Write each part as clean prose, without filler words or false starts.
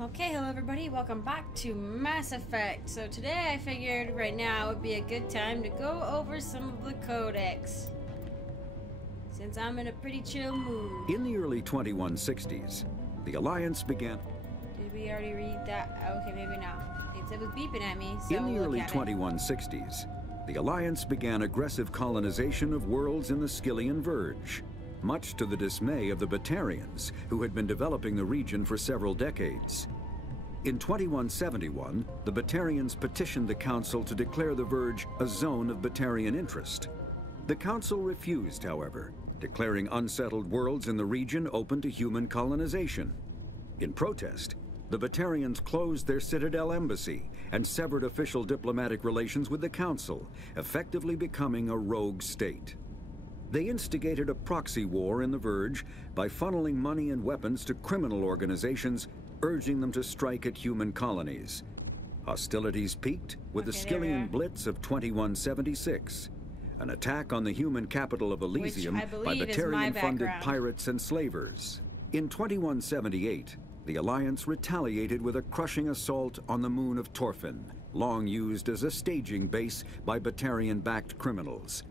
Okay, hello everybody, welcome back to Mass Effect. So today I figured right now would be a good time to go over some of the Codex, since I'm in a pretty chill mood. In the early 2160s, the Alliance began... Did we already read that? Okay, maybe not. It was beeping at me, so In the we'll early look at 2160s, the Alliance began aggressive colonization of worlds in the Skyllian Verge, much to the dismay of the Batarians, who had been developing the region for several decades. In 2171, the Batarians petitioned the Council to declare the Verge a zone of Batarian interest. The Council refused, however, declaring unsettled worlds in the region open to human colonization. In protest, the Batarians closed their Citadel embassy and severed official diplomatic relations with the Council, effectively becoming a rogue state. They instigated a proxy war in the Verge by funneling money and weapons to criminal organizations, urging them to strike at human colonies. Hostilities peaked with the Skyllian Blitz of 2176, an attack on the human capital of Elysium by Batarian-funded pirates and slavers. In 2178, the Alliance retaliated with a crushing assault on the moon of Torfin, long used as a staging base by Batarian-backed criminals.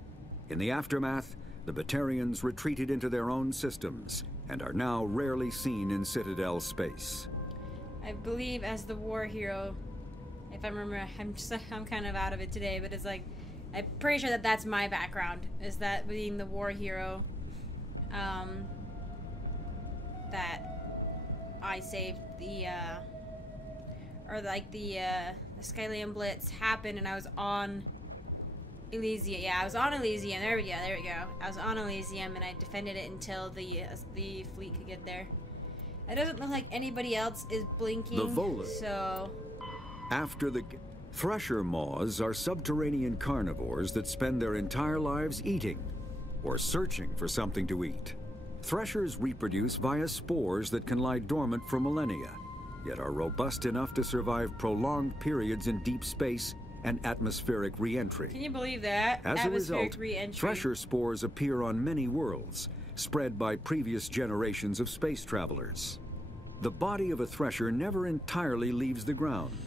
In the aftermath, the Batarians retreated into their own systems and are now rarely seen in Citadel space. I believe as the war hero, if I remember, I'm kind of out of it today, but it's like, I'm pretty sure that that's my background, is that being the war hero, that I saved the, the Skyllian Blitz happened and I was on Elysium. Yeah, I was on Elysium. There we go. I was on Elysium and I defended it until the fleet could get there. It doesn't look like anybody else is blinking. The Vola. So after the Thresher moths are subterranean carnivores that spend their entire lives eating or searching for something to eat. Threshers reproduce via spores that can lie dormant for millennia, yet are robust enough to survive prolonged periods in deep space and atmospheric re-entry. Can you believe that? As a result, Thresher spores appear on many worlds, spread by previous generations of space travelers. The body of a Thresher never entirely leaves the ground.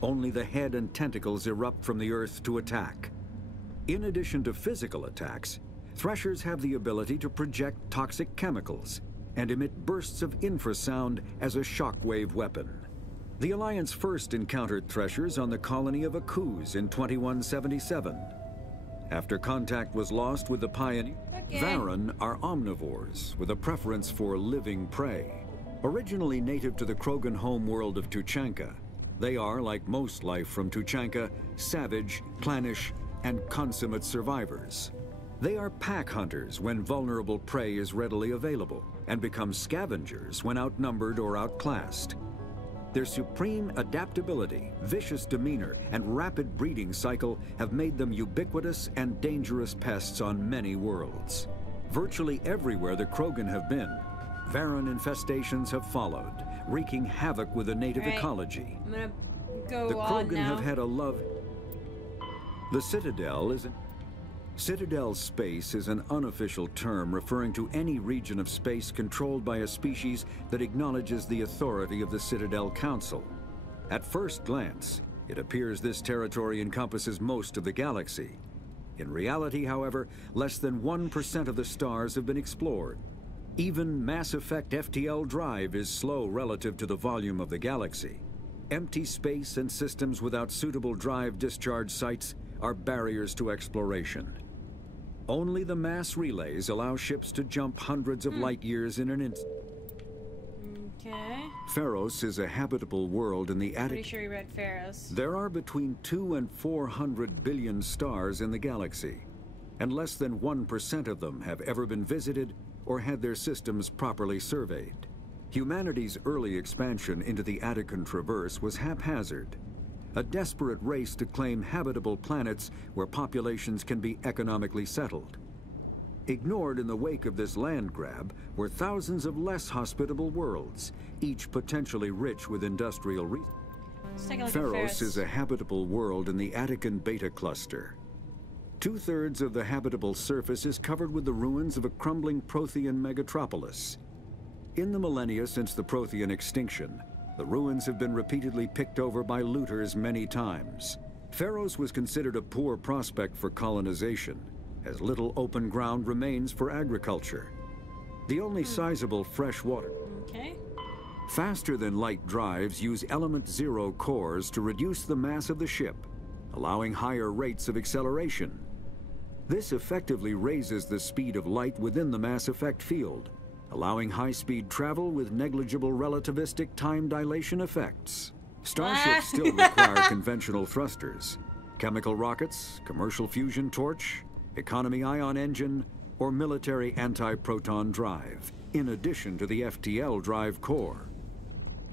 Only the head and tentacles erupt from the Earth to attack. In addition to physical attacks, Threshers have the ability to project toxic chemicals and emit bursts of infrasound as a shockwave weapon. The Alliance first encountered Threshers on the colony of Akuz in 2177. After contact was lost with the Pioneer, Varan are omnivores with a preference for living prey. Originally native to the Krogan homeworld of Tuchanka, they are, like most life from Tuchanka, savage, clannish, and consummate survivors. They are pack hunters when vulnerable prey is readily available, and become scavengers when outnumbered or outclassed. Their supreme adaptability, vicious demeanor, and rapid breeding cycle have made them ubiquitous and dangerous pests on many worlds. Virtually everywhere the Krogan have been, Varan infestations have followed, wreaking havoc with the native ecology. I'm gonna go the on Krogan now. have had a love... The Citadel is... Citadel space is an unofficial term referring to any region of space controlled by a species that acknowledges the authority of the Citadel Council. At first glance, it appears this territory encompasses most of the galaxy. In reality, however, less than 1% of the stars have been explored. Even Mass Effect FTL drive is slow relative to the volume of the galaxy. Empty space and systems without suitable drive discharge sites are barriers to exploration. Only the mass relays allow ships to jump hundreds of light years in an instant. Okay. Pharos is a habitable world in the attic. Pretty sure you read Pharos. There are between 200 and 400 billion stars in the galaxy, and less than 1% of them have ever been visited or had their systems properly surveyed. Humanity's early expansion into the Attican Traverse was haphazard, a desperate race to claim habitable planets where populations can be economically settled. Ignored in the wake of this land grab were thousands of less hospitable worlds, each potentially rich with industrial resources. Pharos is a habitable world in the Attican Beta Cluster. 2/3 of the habitable surface is covered with the ruins of a crumbling Prothean megatropolis. In the millennia since the Prothean extinction, The ruins have been repeatedly picked over by looters many times. Pharos was considered a poor prospect for colonization, as little open ground remains for agriculture. The only sizable freshwater. Okay. Faster-than-light drives use element 0 cores to reduce the mass of the ship, allowing higher rates of acceleration. This effectively raises the speed of light within the mass effect field, allowing high-speed travel with negligible relativistic time dilation effects. Starships still require conventional thrusters, chemical rockets, commercial fusion torch, economy ion engine, or military anti-proton drive, in addition to the FTL drive core.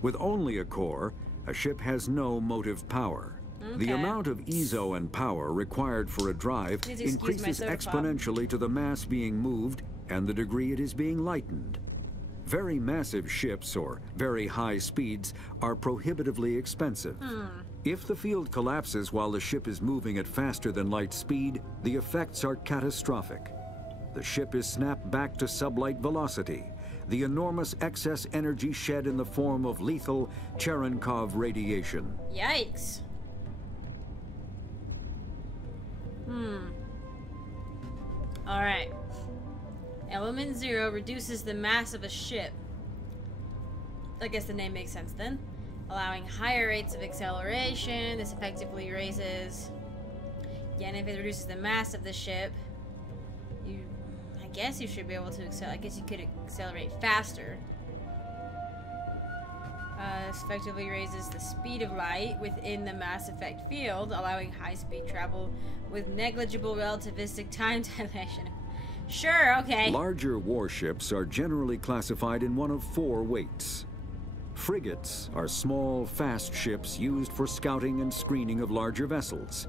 With only a core, a ship has no motive power. Okay. The amount of ESO and power required for a drive increases exponentially to the mass being moved and the degree it is being lightened. Very massive ships or very high speeds are prohibitively expensive. If the field collapses while the ship is moving at faster than light speed, the effects are catastrophic. The ship is snapped back to sublight velocity, the enormous excess energy shed in the form of lethal Cherenkov radiation. Yikes. Alright. Element 0 reduces the mass of a ship. I guess the name makes sense then. Allowing higher rates of acceleration. This effectively raises... Yeah, and if it reduces the mass of the ship, I guess you should be able to accelerate. I guess you could accelerate faster. This effectively raises the speed of light within the mass effect field, allowing high-speed travel with negligible relativistic time dilation. Sure, okay. Larger warships are generally classified in one of 4 weights. Frigates are small, fast ships used for scouting and screening of larger vessels.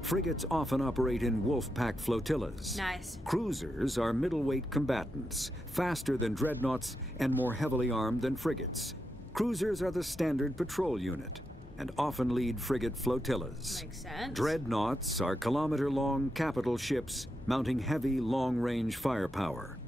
Frigates often operate in wolf pack flotillas. Nice. Cruisers are middleweight combatants, faster than dreadnoughts and more heavily armed than frigates. Cruisers are the standard patrol unit and often lead frigate flotillas. Makes sense. Dreadnoughts are kilometer-long capital ships mounting heavy, long-range firepower.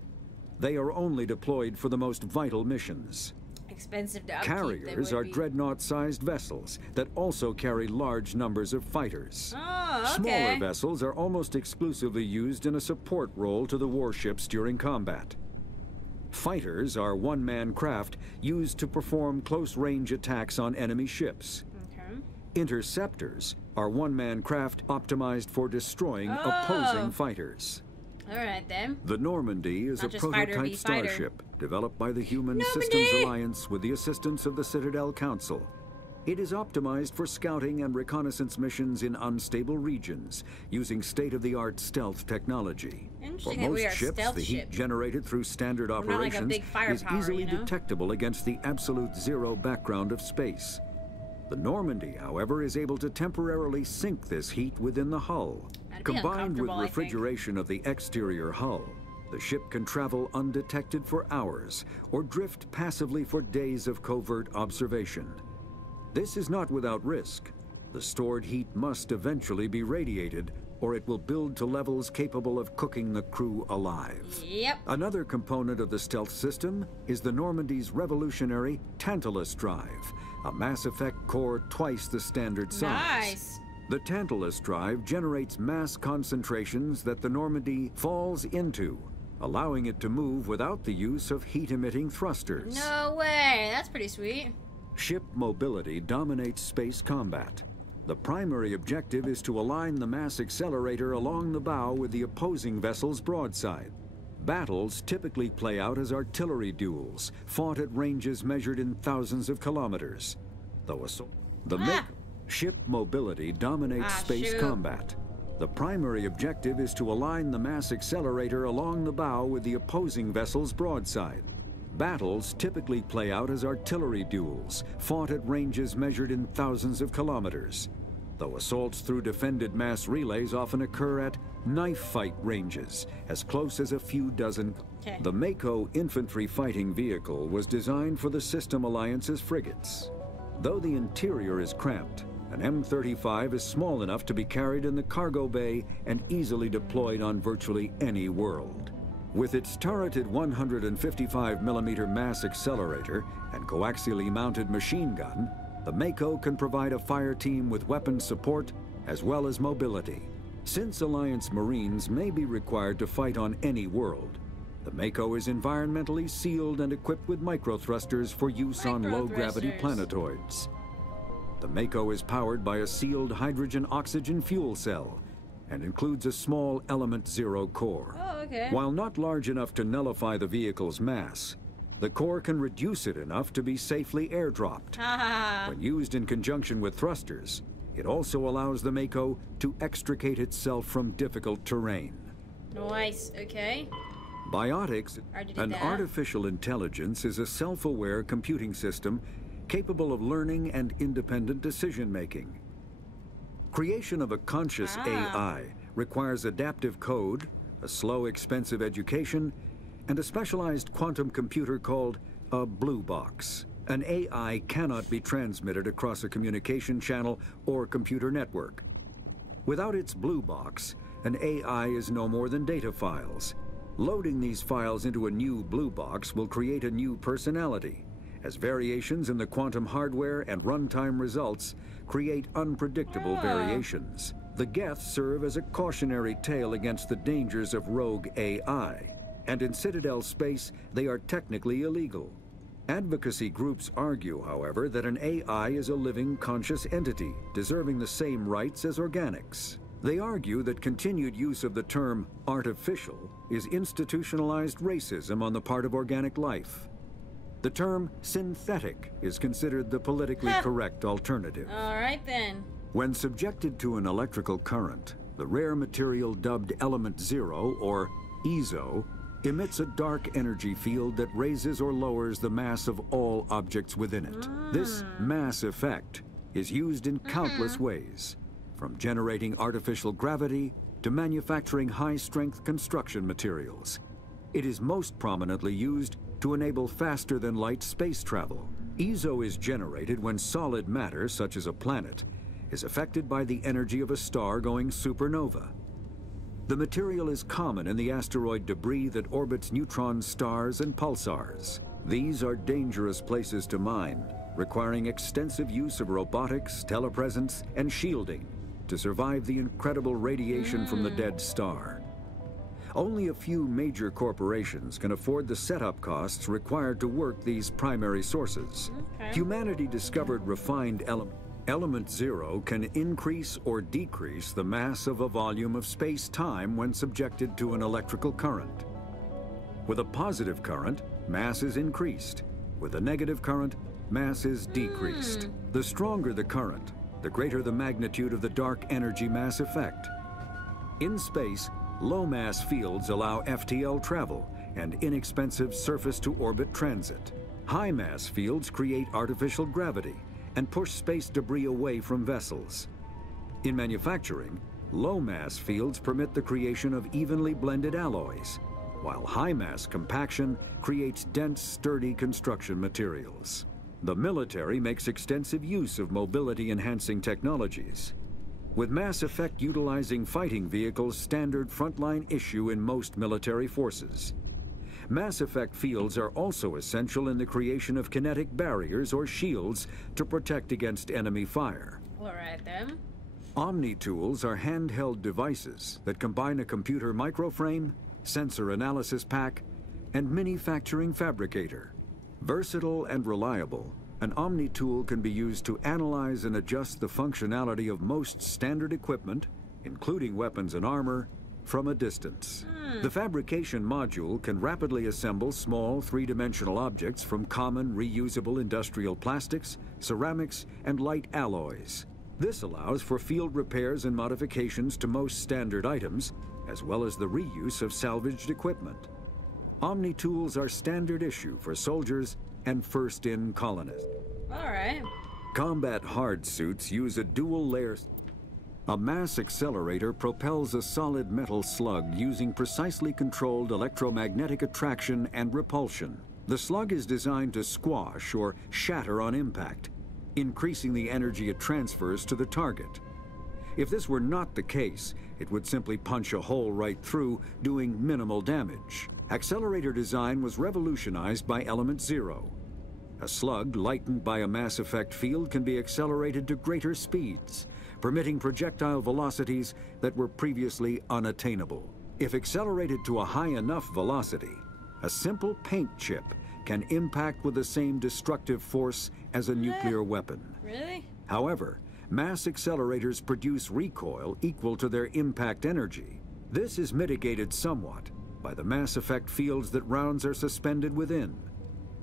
They are only deployed for the most vital missions. Expensive to upkeep. Carriers are dreadnought-sized vessels that also carry large numbers of fighters. Oh, okay. Smaller vessels are almost exclusively used in a support role to the warships during combat. Fighters are one-man craft used to perform close-range attacks on enemy ships. Okay. Interceptors are one-man craft optimized for destroying opposing fighters. All right, then. The Normandy is a prototype starship developed by the Human Systems Alliance with the assistance of the Citadel Council. It is optimized for scouting and reconnaissance missions in unstable regions using state-of-the-art stealth technology. For most ships, the heat generated through standard operations is easily detectable against the absolute zero background of space. The Normandy, however, is able to temporarily sink this heat within the hull. Combined with refrigeration of the exterior hull, the ship can travel undetected for hours or drift passively for days of covert observation. This is not without risk. The stored heat must eventually be radiated, or it will build to levels capable of cooking the crew alive. Yep. Another component of the stealth system is the Normandy's revolutionary Tantalus drive, a Mass Effect core twice the standard size. Nice. The Tantalus drive generates mass concentrations that the Normandy falls into, allowing it to move without the use of heat-emitting thrusters. No way, that's pretty sweet. Ship mobility dominates space combat. The primary objective is to align the mass accelerator along the bow with the opposing vessel's broadside. Battles typically play out as artillery duels, fought at ranges measured in thousands of kilometers. Though ship mobility dominates space combat. The primary objective is to align the mass accelerator along the bow with the opposing vessel's broadside. Battles typically play out as artillery duels, fought at ranges measured in thousands of kilometers. Though assaults through defended mass relays often occur at knife fight ranges, as close as a few dozen. The Mako infantry fighting vehicle was designed for the System Alliance's frigates. Though the interior is cramped, an M35 is small enough to be carried in the cargo bay and easily deployed on virtually any world. With its turreted 155mm mass accelerator and coaxially mounted machine gun, the Mako can provide a fire team with weapon support as well as mobility. Since Alliance Marines may be required to fight on any world, the Mako is environmentally sealed and equipped with microthrusters for use on low-gravity planetoids. The Mako is powered by a sealed hydrogen-oxygen fuel cell and includes a small Element 0 core. Oh, okay. While not large enough to nullify the vehicle's mass, the core can reduce it enough to be safely airdropped. When used in conjunction with thrusters, it also allows the Mako to extricate itself from difficult terrain. Nice, okay. Biotics, an that. artificial intelligence, is a self-aware computing system capable of learning and independent decision-making. Creation of a conscious AI requires adaptive code, a slow, expensive education, and a specialized quantum computer called a blue box. An AI cannot be transmitted across a communication channel or computer network. Without its blue box, an AI is no more than data files. Loading these files into a new blue box will create a new personality, as variations in the quantum hardware and runtime results create unpredictable variations. The Geth serve as a cautionary tale against the dangers of rogue AI, and in Citadel space, they are technically illegal. Advocacy groups argue, however, that an AI is a living, conscious entity, deserving the same rights as organics. They argue that continued use of the term artificial is institutionalized racism on the part of organic life. The term synthetic is considered the politically correct alternative. All right then. When subjected to an electrical current, the rare material dubbed Element 0, or EZO, emits a dark energy field that raises or lowers the mass of all objects within it. This mass effect is used in countless ways, from generating artificial gravity to manufacturing high-strength construction materials. It is most prominently used to enable faster-than-light space travel. EZO is generated when solid matter, such as a planet, is affected by the energy of a star going supernova. The material is common in the asteroid debris that orbits neutron stars and pulsars. These are dangerous places to mine, requiring extensive use of robotics, telepresence, and shielding to survive the incredible radiation from the dead star. Only a few major corporations can afford the setup costs required to work these primary sources. Humanity discovered refined Element 0 can increase or decrease the mass of a volume of space-time when subjected to an electrical current. With a positive current, mass is increased. With a negative current, mass is decreased. The stronger the current, the greater the magnitude of the dark energy mass effect. In space, low-mass fields allow FTL travel and inexpensive surface-to-orbit transit. High-mass fields create artificial gravity and push space debris away from vessels. In manufacturing, low-mass fields permit the creation of evenly blended alloys, while high-mass compaction creates dense, sturdy construction materials. The military makes extensive use of mobility-enhancing technologies, with mass effect utilizing fighting vehicles standard frontline issue in most military forces. Mass effect fields are also essential in the creation of kinetic barriers or shields to protect against enemy fire. All right then. Omni tools are handheld devices that combine a computer microframe, sensor analysis pack, and manufacturing fabricator. Versatile and reliable, an Omni tool can be used to analyze and adjust the functionality of most standard equipment, including weapons and armor, from a distance. The fabrication module can rapidly assemble small three-dimensional objects from common reusable industrial plastics, ceramics, and light alloys. This allows for field repairs and modifications to most standard items, as well as the reuse of salvaged equipment. Omni tools are standard issue for soldiers and first-in colonists. All right. Combat hard suits use a dual-layer. A mass accelerator propels a solid metal slug using precisely controlled electromagnetic attraction and repulsion. The slug is designed to squash or shatter on impact, increasing the energy it transfers to the target. If this were not the case, it would simply punch a hole right through, doing minimal damage. Accelerator design was revolutionized by Element Zero. A slug lightened by a mass effect field can be accelerated to greater speeds, permitting projectile velocities that were previously unattainable. If accelerated to a high enough velocity, a simple paint chip can impact with the same destructive force as a nuclear weapon. Really? However, mass accelerators produce recoil equal to their impact energy. This is mitigated somewhat by the mass effect fields that rounds are suspended within.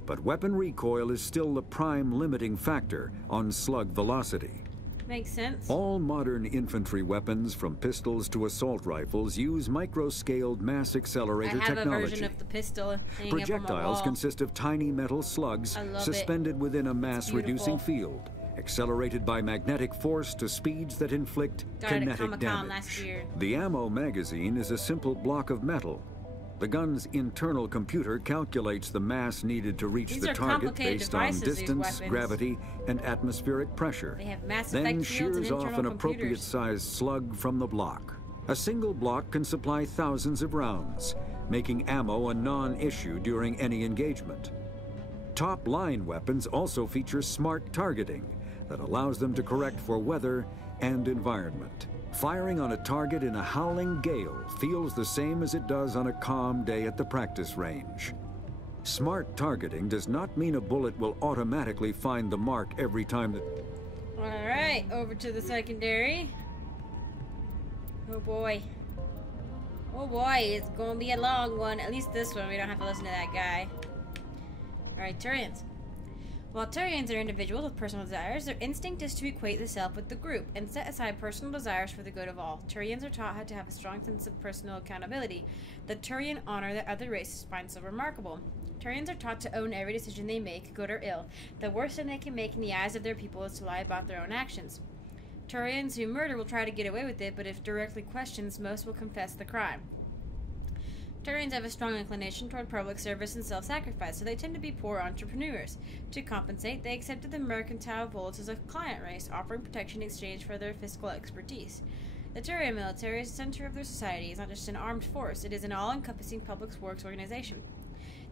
But weapon recoil is still the prime limiting factor on slug velocity. Makes sense. All modern infantry weapons, from pistols to assault rifles, use micro-scaled mass accelerator technology. I have a version of the pistol hanging Projectiles up on my wall. consist of tiny metal slugs suspended within a mass-reducing field, accelerated by magnetic force to speeds that inflict kinetic damage. The ammo magazine is a simple block of metal. The gun's internal computer calculates the mass needed to reach the target based on distance, gravity, and atmospheric pressure. They have mass Then effect fields and shears off an internal appropriate computers. sized slug from the block. A single block can supply thousands of rounds, making ammo a non-issue during any engagement. Top-line weapons also feature smart targeting that allows them to correct for weather and environment. Firing on a target in a howling gale feels the same as it does on a calm day at the practice range. Smart targeting does not mean a bullet will automatically find the mark every time that... Alright, over to the secondary. Oh boy. Oh boy, it's gonna be a long one. At least this one, we don't have to listen to that guy. Alright, Turians. While Turians are individuals with personal desires, their instinct is to equate the self with the group and set aside personal desires for the good of all. Turians are taught how to have a strong sense of personal accountability, the Turian honor that other races find so remarkable. Turians are taught to own every decision they make, good or ill. The worst thing they can make in the eyes of their people is to lie about their own actions. Turians who murder will try to get away with it, but if directly questioned, most will confess the crime. Turians have a strong inclination toward public service and self-sacrifice, so they tend to be poor entrepreneurs. To compensate, they accepted the mercantile volats as a client race, offering protection in exchange for their fiscal expertise. The Turian military is the center of their society. It's not just an armed force, it is an all-encompassing public works organization.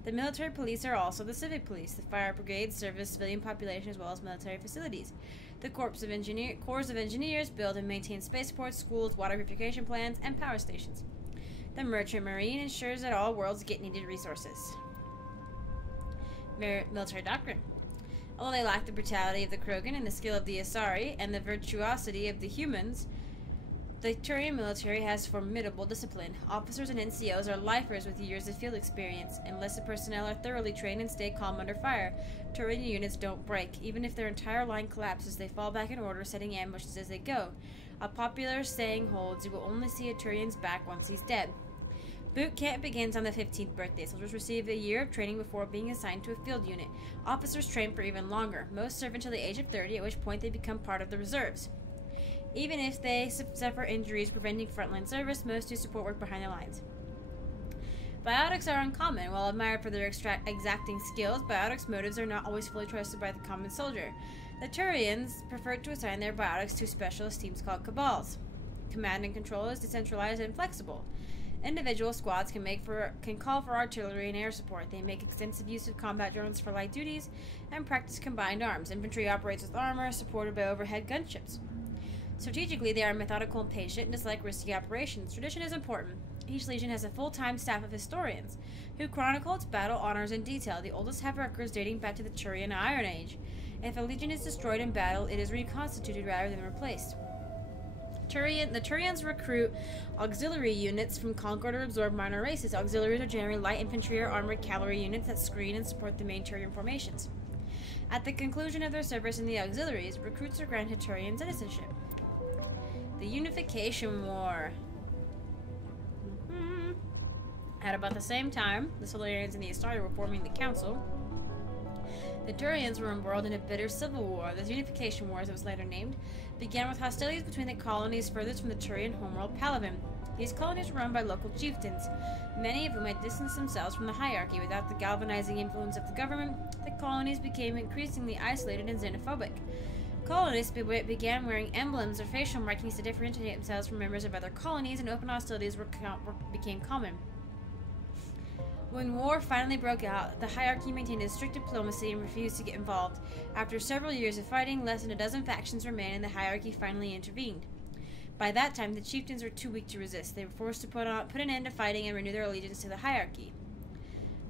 The military police are also the civic police. The fire brigades service civilian population as well as military facilities. The corps of engineers build and maintain spaceports, schools, water purification plants, and power stations. The merchant marine ensures that all worlds get needed resources. Military doctrine. Although they lack the brutality of the Krogan and the skill of the Asari and the virtuosity of the humans, the Turian military has formidable discipline. Officers and NCOs are lifers with years of field experience. Enlisted personnel are thoroughly trained and stay calm under fire. Turian units don't break. Even if their entire line collapses, they fall back in order, setting ambushes as they go. A popular saying holds, you will only see a Turian's back once he's dead. Boot camp begins on the 15th birthday. Soldiers receive a year of training before being assigned to a field unit. Officers train for even longer. Most serve until the age of 30, at which point they become part of the reserves. Even if they suffer injuries preventing frontline service, most do support work behind the lines. Biotics are uncommon. While admired for their exacting skills, biotics' motives are not always fully trusted by the common soldier. The Turians preferred to assign their biotics to specialist teams called cabals. Command and control is decentralized and flexible. Individual squads can call for artillery and air support. They make extensive use of combat drones for light duties and practice combined arms. Infantry operates with armor supported by overhead gunships. Strategically, they are methodical and patient and dislike risky operations. Tradition is important. Each legion has a full-time staff of historians who chronicle its battle honors in detail. The oldest have records dating back to the Turian Iron Age. If a legion is destroyed in battle, it is reconstituted rather than replaced. The Turians recruit auxiliary units from conquered or absorbed minor races. Auxiliaries are generally light infantry or armored cavalry units that screen and support the main Turian formations. At the conclusion of their service in the auxiliaries, recruits are granted Turian citizenship. The Unification War. At about the same time, the Solarians and the Asari were forming the Council. The Turians were embroiled in a bitter civil war. The Unification War, as it was later named, began with hostilities between the colonies furthest from the Turian homeworld Palaven. These colonies were run by local chieftains, many of whom had distanced themselves from the hierarchy. Without the galvanizing influence of the government, the colonies became increasingly isolated and xenophobic. Colonists began wearing emblems or facial markings to differentiate themselves from members of other colonies, and open hostilities became common. When war finally broke out, the hierarchy maintained a strict diplomacy and refused to get involved. After several years of fighting, less than a dozen factions remained, and the hierarchy finally intervened. By that time, the chieftains were too weak to resist. They were forced to put an end to fighting and renew their allegiance to the hierarchy.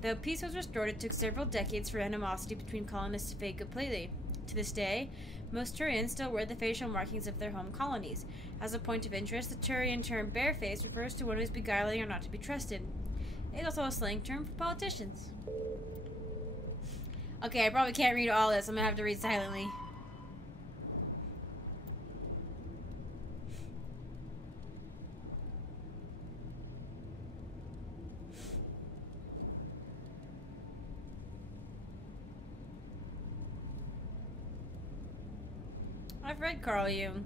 Though peace was restored, it took several decades for animosity between colonists to fade completely. To this day, most Turians still wear the facial markings of their home colonies. As a point of interest, the Turian term bareface refers to one who is beguiling or not to be trusted. It is also a slang term for politicians. Okay, I probably can't read all this. I'm gonna have to read silently. I've read Carl Jung.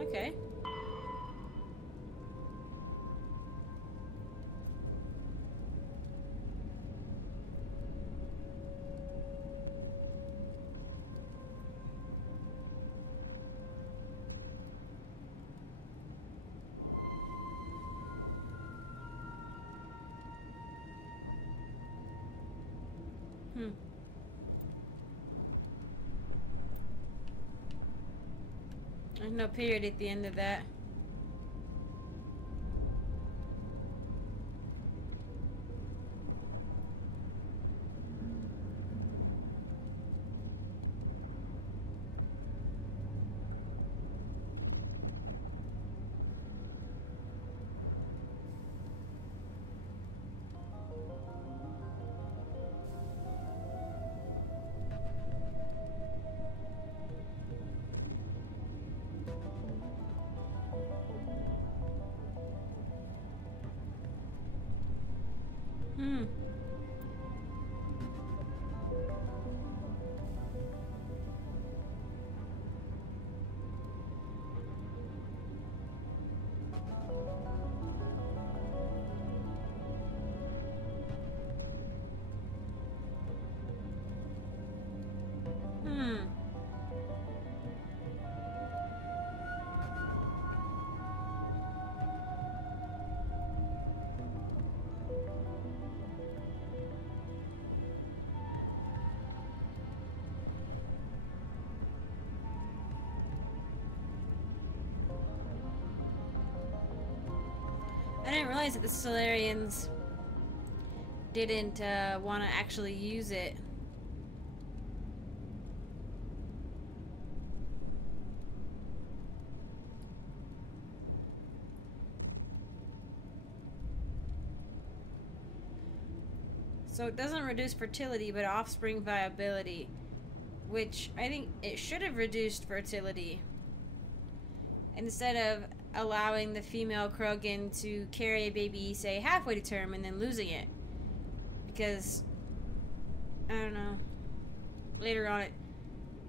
Okay. There's no period at the end of that. I didn't realize that the Solarians didn't want to actually use it. So it doesn't reduce fertility, but offspring viability, which I think it should have reduced fertility. Instead of allowing the female Krogan to carry a baby, say, halfway to term and then losing it. Because, I don't know, later on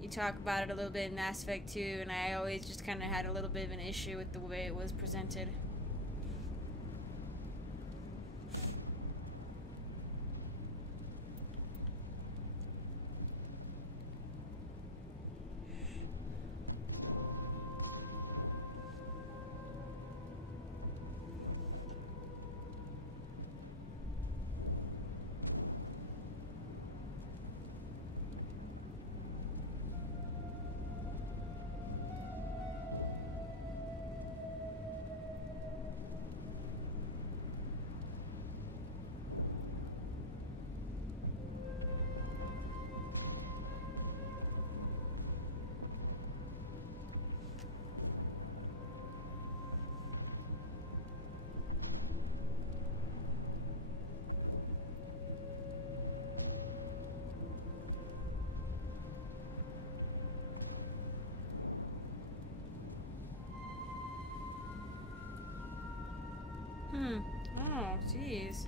you talk about it a little bit in Mass Effect 2, and I always just kind of had a little bit of an issue with the way it was presented. Oh, jeez.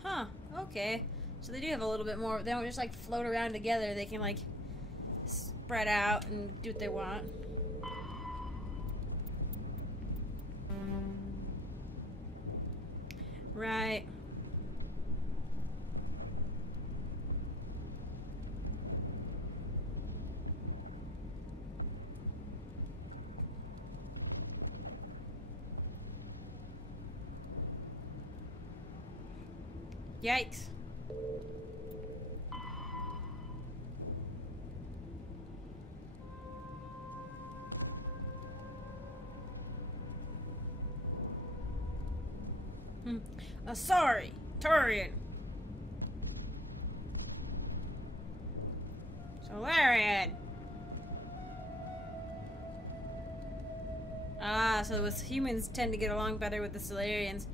Huh, okay. So they do have a little bit more. They don't just like float around together. They can like spread out and do what they want. Right. Yikes. Sorry, Turian. Solarian. Ah, so us humans tend to get along better with the Solarians.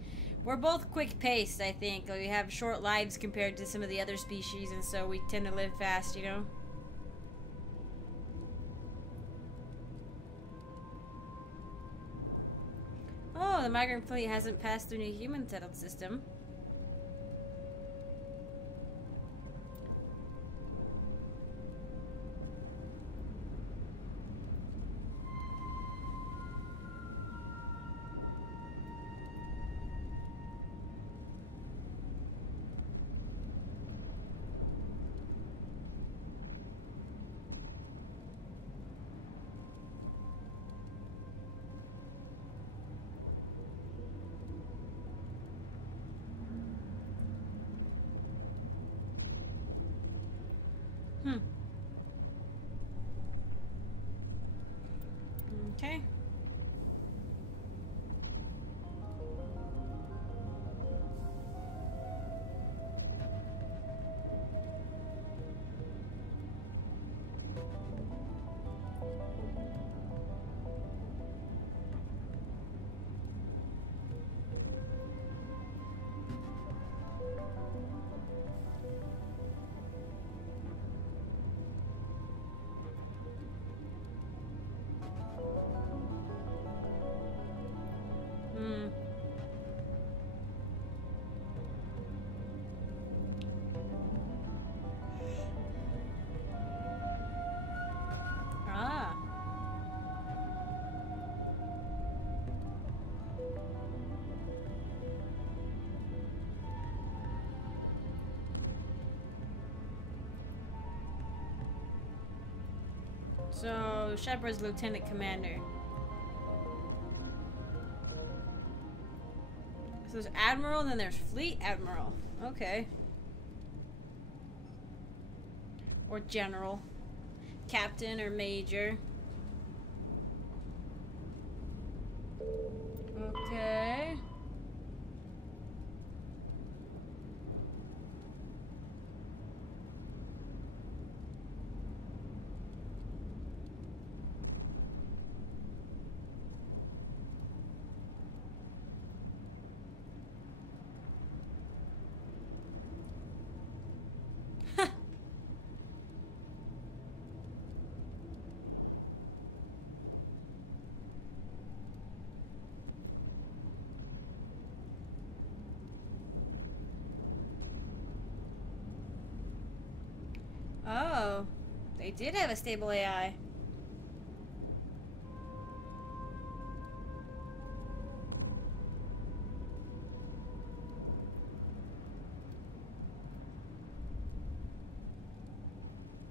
We're both quick-paced, I think. We have short lives compared to some of the other species, and so we tend to live fast, you know? Oh, the migrant fleet hasn't passed through New Human settled system. Okay. Ah. So, Shepard's Lieutenant Commander. So there's Admiral, and then there's Fleet Admiral. Okay. Or General. Captain or Major. Okay. They did have a stable AI.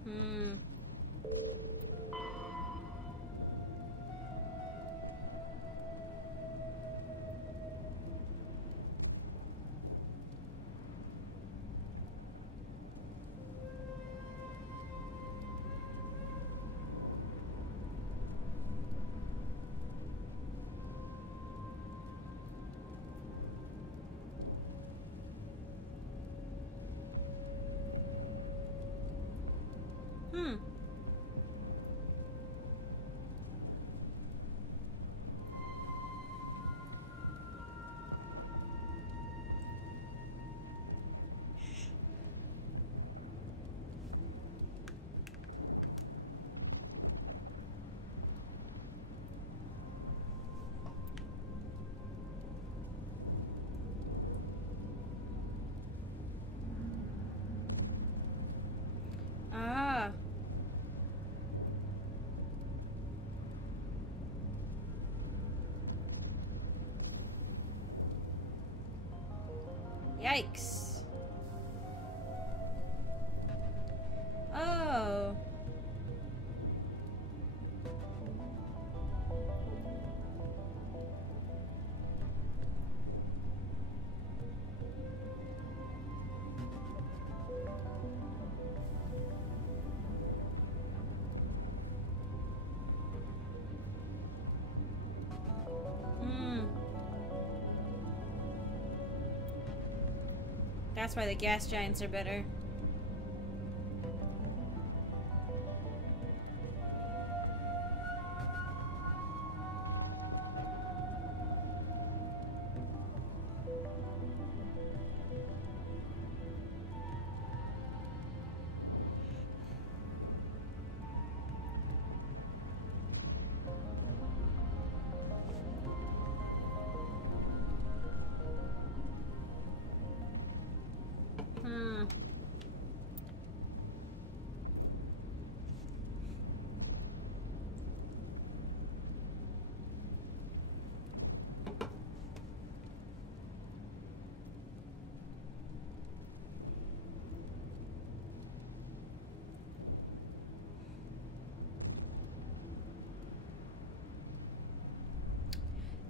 Hmm. Hmm. Ah. Yikes. Oh. Hmm. That's why the gas giants are better. Hmm.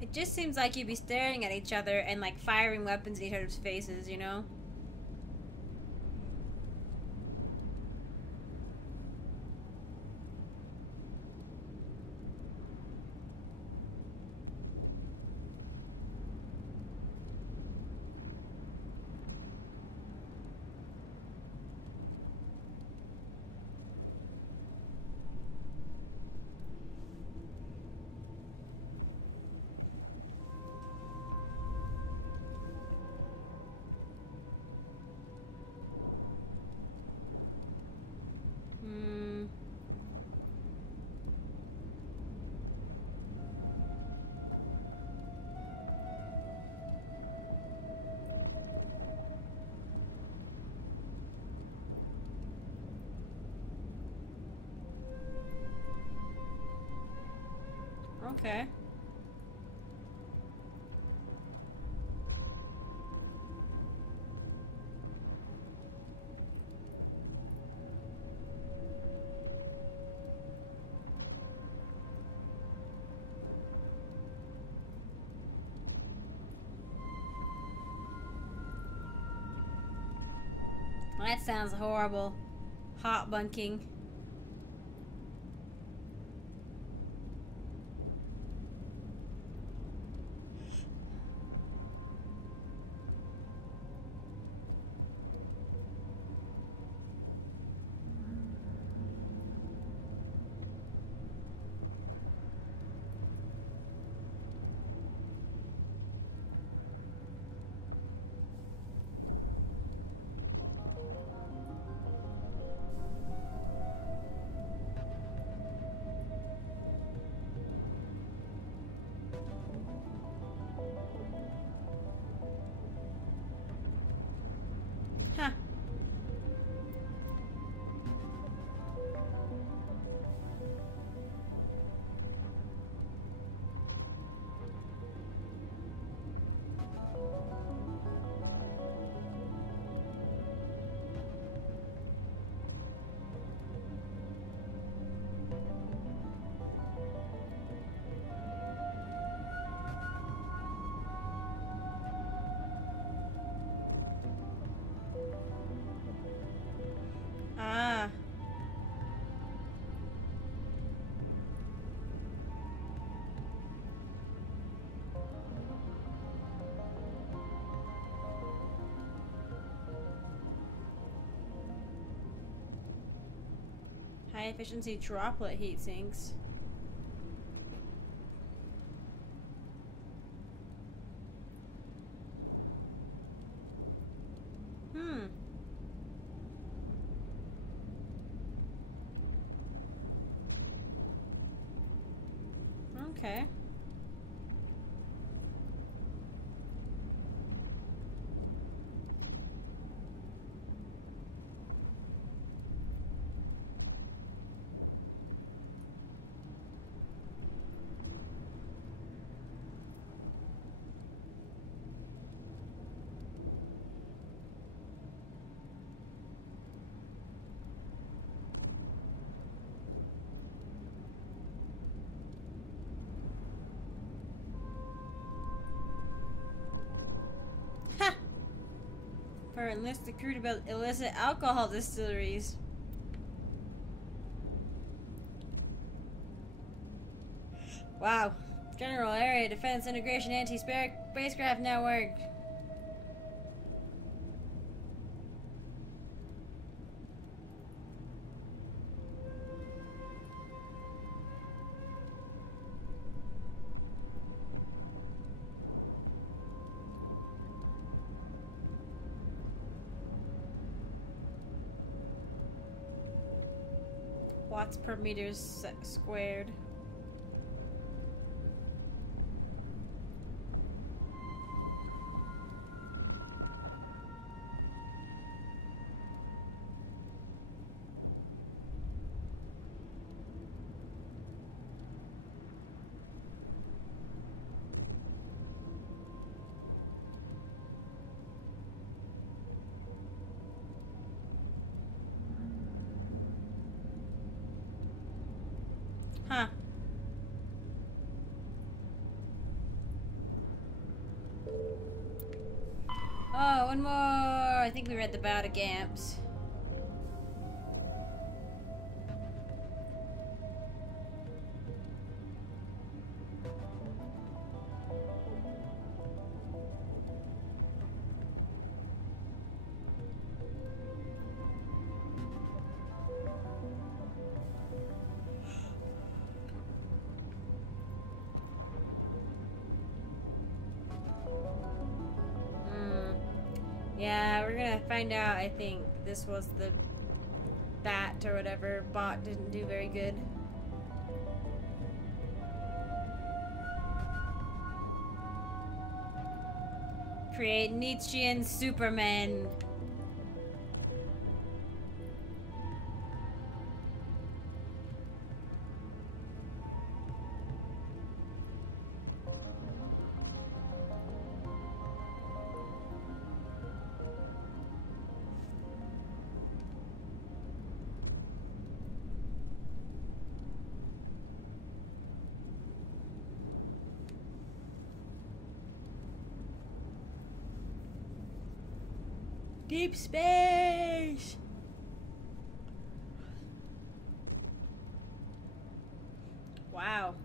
It just seems like you'd be staring at each other and like firing weapons in each other's faces, you know? Hmm. Okay. That sounds horrible. Hot bunking. High efficiency droplet heat sinks. Okay. For enlisted crew to build illicit alcohol distilleries. Wow. General Area Defense Integration Anti-Spacecraft Network. Watts per meter squared. Huh. Oh, one more. I think we read the Bout of Gamps. Yeah, we're gonna find out. I think this was the bat or whatever. Bot didn't do very good. Create Nietzschean Superman. Deep space. Wow.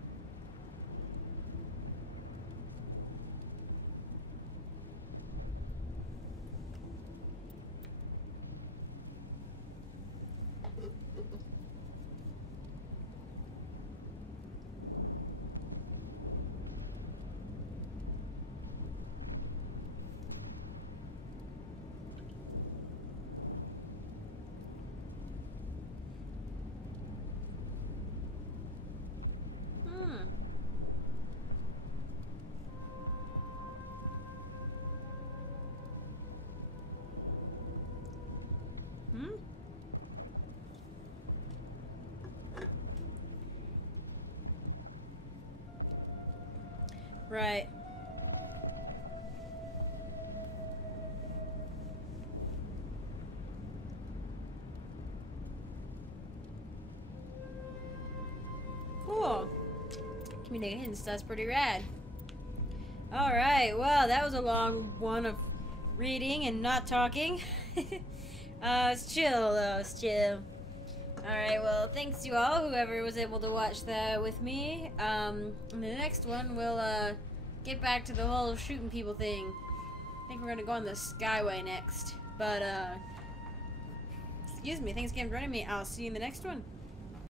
Right. Cool. Communication stuff's pretty rad. Alright, well, that was a long one of reading and not talking. It's chill, though. It's chill. Alright, well, thanks to all, whoever was able to watch that with me. In the next one, we'll, get back to the whole shooting people thing. I think we're gonna go on the Skyway next. But, excuse me, thanks again for joining me. I'll see you in the next one.